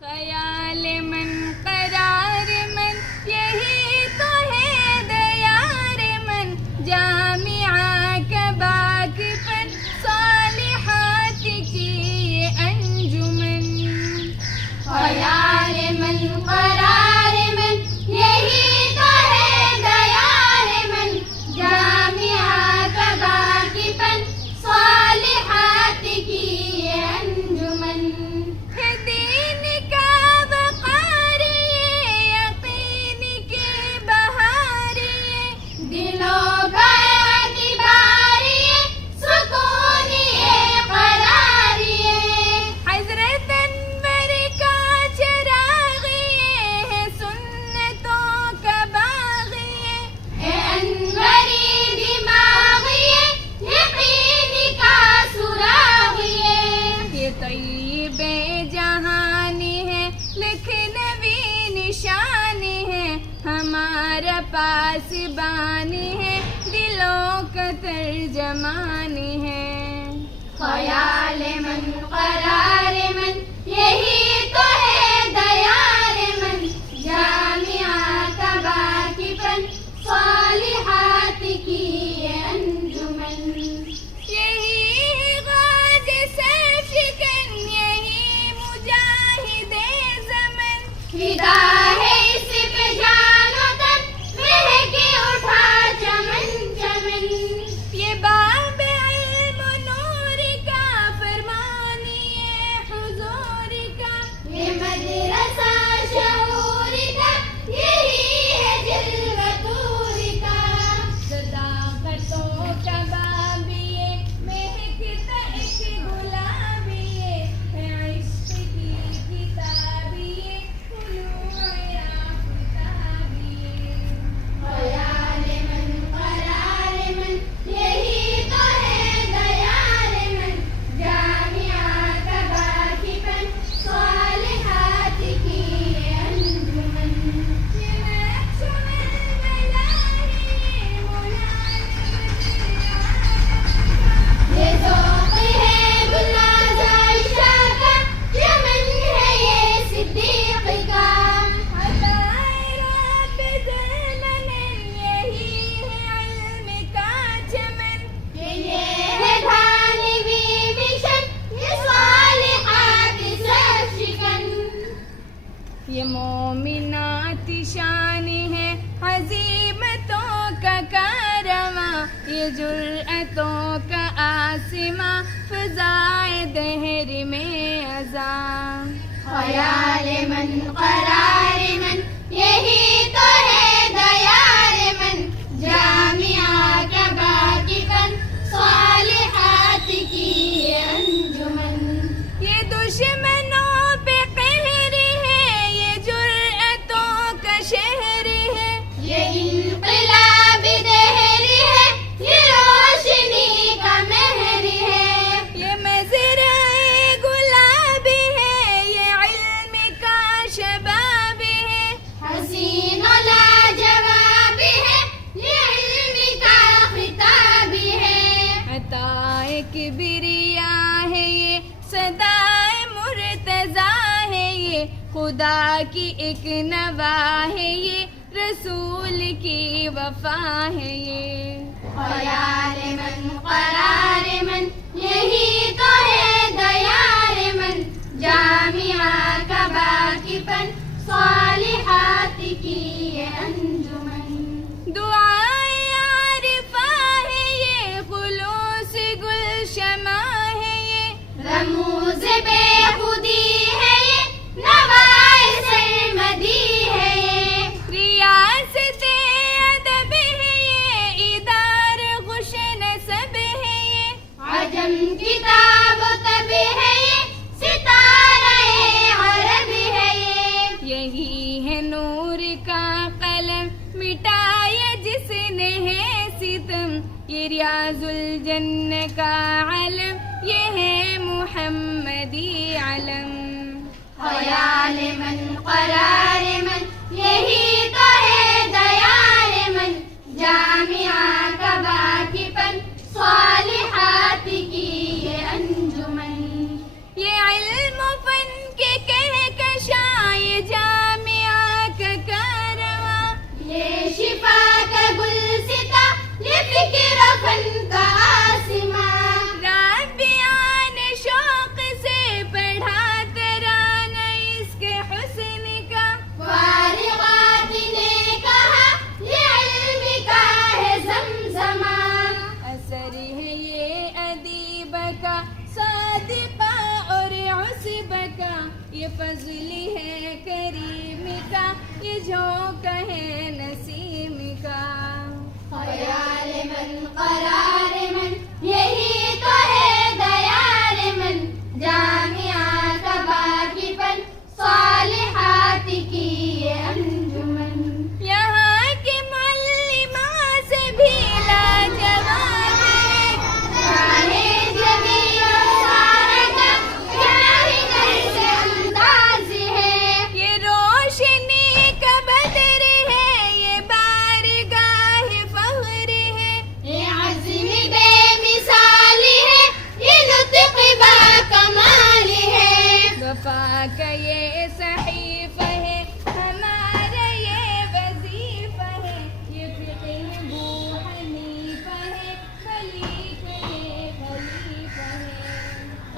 خیال من قرار من یہی تو ہے دیار من، جامعہ کباک پر صالحات کی یہ انجمن۔ خیال من قرار من یہی تو ہے دیار من، جامعہ کباک پر صالحات کی یہ انجمن۔ دین کا وقار یہ یقین کی بہار یہ، دلوں کا اعتبار یہ سکون یہ قرار یہ، حضرت انور کا چراغ یہ ہے سنتوں کا باغ یہ، اے انوری دماغ یہ یقین کا سراغ یہ طیب جہانی ہے لکھنوی نشانی ہے، ہمارا پاسبانی ہے دلوں کا ترجمانی ہے۔ خیال من قرار من یہی تو ہے دیار من، جامعہ کباک پر صالحات کی یہ انجمن۔ یہی ہے غاز سر شکن، یہی مجاہد زمن، فدا ہے اس پہ جان و تن، مہک اٹھا چمن چمن۔ یہ باب علم و نور کا فرمانی ہے حضور کا، یہ مدرسہ شعور کا، یہی ہے جلوہ طور کا۔ صداقتوں کا باب یہ مہکتا ایک گلاب یہ ہے، عشق کی کتاب یہ طلوع آفتاب یہ۔ خیال من قرار من یہی تو ہے دیار من، جامعہ کباک پر صالحات کی یہ انجمن۔ یہ نقش الملاحی یہ ذوق ہے گلناز عائشہ کا، چمن ہے یہ صدیق کا۔ عطائے رب ذوالمنن یہی ہے علم کا چمن، یہ ہے دھانوی مشن، یہ صالحات سر شکن۔ یہ مومنات شانی ہے عزیمتوں کا کارواں، یہ جرأتوں کا آسماں فضائے دہر میں اذاں۔ خیال من قرار من یہی تو ہے دیار من، جامعہ کباک پر صالحات کی یہ انجمن۔ یہ دشمنوں پہ قہر ہے، یہ جرأتوں کا شہر ہے، یہ انقلاب دہر ہے، یہ روشنی کا مہر ہے۔ یہ مزرعہ گلاب ہے، یہ علم کا شباب ہے، حسین و لاجواب ہے، یہ علم کا خطاب ہے۔ عطائے کبریا ہے، یہ صدائے مرتضیٰ ہے، یہ خدا کی ایک نوا ہے، یہ رسول کی وفا ہے یہ۔ خیال من قرار من یہی تو ہے دیار من، جامعہ کباک پر صالحات کی یہ انجمن۔ دعائے عارفہ ہے یہ، خلوص گلشمع ہے یہ، رموز بے خودی ہے یہ، نوائے سرمدی ہے یہ۔ ریاست ادب ہے یہ، ادار خوش نسب ہے یہ، عجم کتاب و طب ہے یہ، ستارہ عرب ہے یہ۔ یہی ہے نور کا قلم مٹایا جس نے ہے ستم، یہ ریاض الجنہ کا علم، یہ ہے محمدی علم۔ خیال من قرار من یہی تو ہے دیار من، جامعہ کباک پر صالحات کی یہ انجمن۔ یہ علم و فن کے کہکشاں بن کا آسمان. رابعہ نے شوق سے پڑھا ترانہ اس کے حسن کا. فارغات نے کہا یہ علم کا ہے زمزمہ. اثر ہے یہ ادیب کا صادقہ اور عصب کا. یہ فضل ہے کریم کا، یہ جھونک ہے نسیم کا. خیال من قرار من یہی تو ہے دیار من. جامعہ کا باقی پن صالحات کی یہ انجمن. یہاں کی معلمہ سے بھی لاجواب ہے. چاہے جبھی اور سارا کا چاہے کیسے انداز ہے. یہ روشنی کا بدر ہے، یہ بارگاہ فخر ہے. یہ عزم بے مثال ہے، یہ نطق با کمال ہے. وفا کا یہ صحیفہ ہے، ہمارا یہ وظیفہ ہے. یہ فقہ ابو حنیفہ ہے، خلیفہ ہے خلیفہ ہے.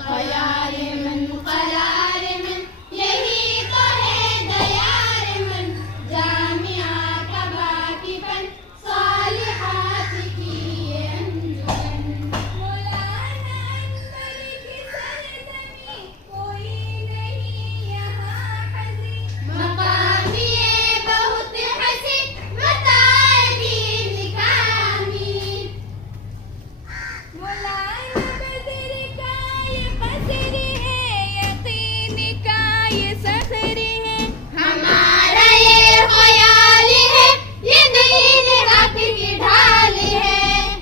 خیال من قرار من یہی تو ہے دیار من. جامعہ کا باقی پن صالحات کی یہ انجمن. مولانا انور کی سرزمین کوئی نہیں یہاں حزین. مقام یہ بہت حسین متاع دین کا امین. مولانا بدر کا یہ قصر ہے، یقین کا یہ سفر ہے. ہمارا یہ خیال ہے، یہ دین حق کی ڈھال ہے.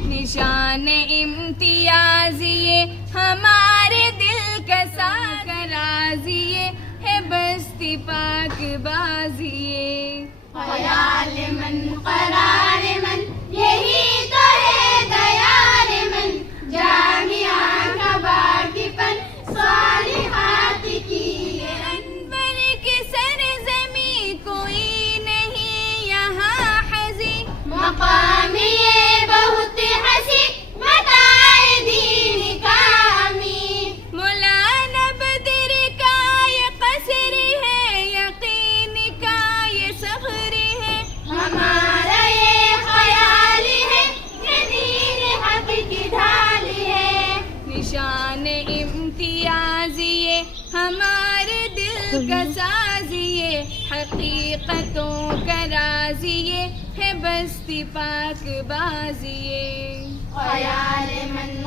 نشان امتیاز یہ ہمارے دل کا ساک راضی ہے، بستی پاک بازی. خیال من قرار من یہی تو ہے دیار من. جامعہ کا باقی پن صالحات کی یہ انور کی سرزمین کوئی نہیں یہاں حزین. مقام یہ بہت حسین متاع دین کا امین. مولانا بدر کا یہ قصر ہے، یقین کا یہ سفر ہے. ہمارا یہ خیال ہے، یہ دین حق کی ڈھال ہے. نشان امتیاز یہ ہمارے دل کا سازیے، حقیقتوں کا رازیے ہے بستی پاک بازیے. خیال من